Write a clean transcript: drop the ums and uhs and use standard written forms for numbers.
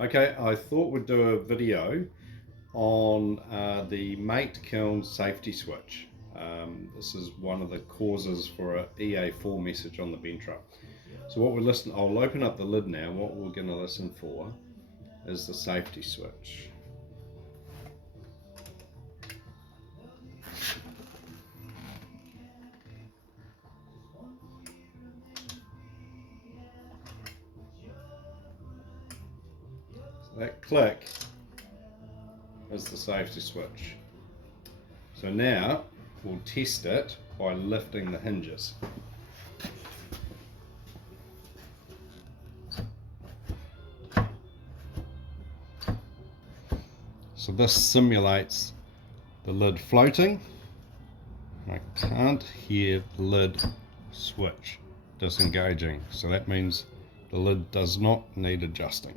Okay, I thought we'd do a video on the Mate kiln safety switch. This is one of the causes for a EA4 message on the Bentrup. So what we're listening, I'll open up the lid now. What we're going to listen for is the safety switch. So that click is the safety switch. So now we'll test it by lifting the hinges. So this simulates the lid floating. I can't hear the lid switch disengaging, so that means the lid does not need adjusting.